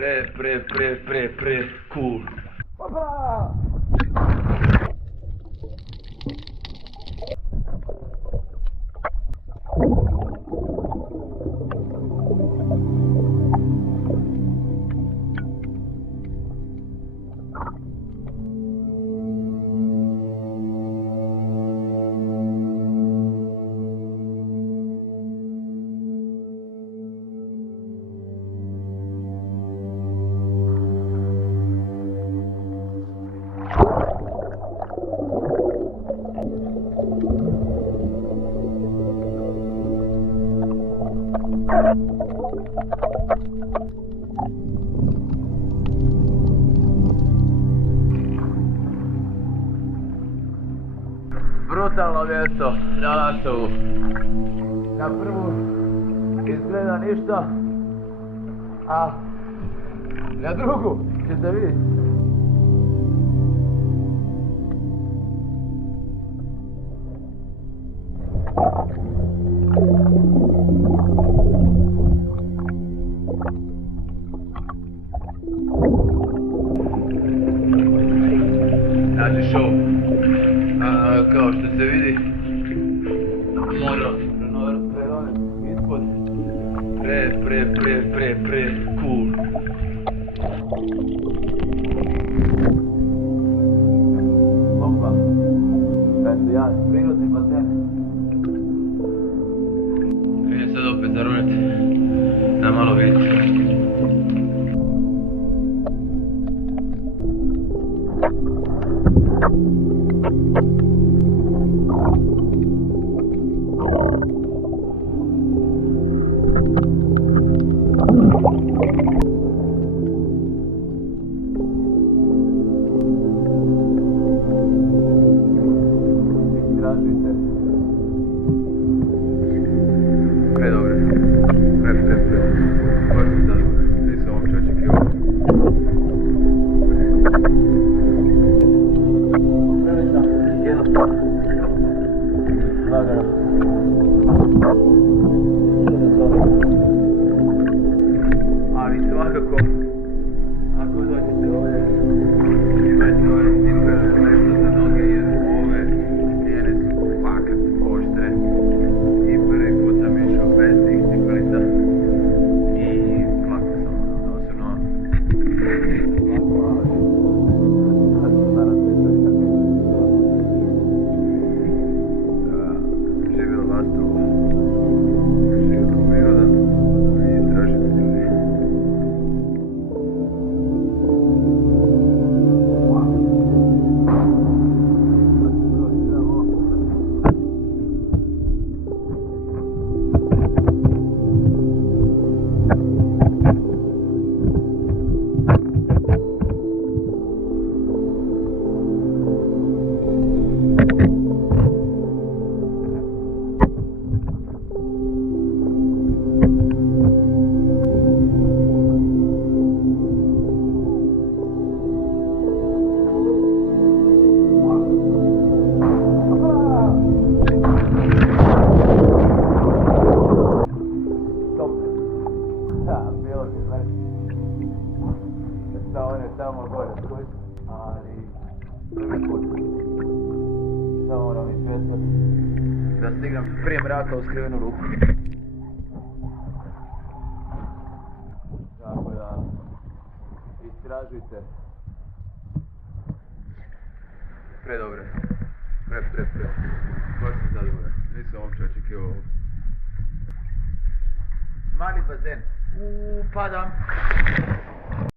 pre cool. Opa! Brutalno mjesto na Lastovu. Na prvu izgleda ništa, a na drugu ćete vidjeti. Znači show. Kao što se vidi, mora preroniti ispod. Pre cool. Opa, eto ja, prirodni bazen. Vidim sad opet zaruniti na malo vidjeti. Predobre. Baš sam zadovoljan. Nisam uopće očekivao. Prilično jednostavno. Lagano. Ali svakako, ako dođete ovdje, imajte ove cipele, nešto za noge, jer ove stijene su fakat oštre. I prvi put sam išao bez tih cipelica i plako sam osobno. Živjelo Lastovo, živjelo priroda i istražite ljudi. Tamo gore skoj, ali prvi put samo moram izvjetati da stignem prije mraka u skrivenu ruku. Tako da istražujte. Predobre. Baš sam zadovoljan. Nisam uopće očekivao. Mali bazen. Padam.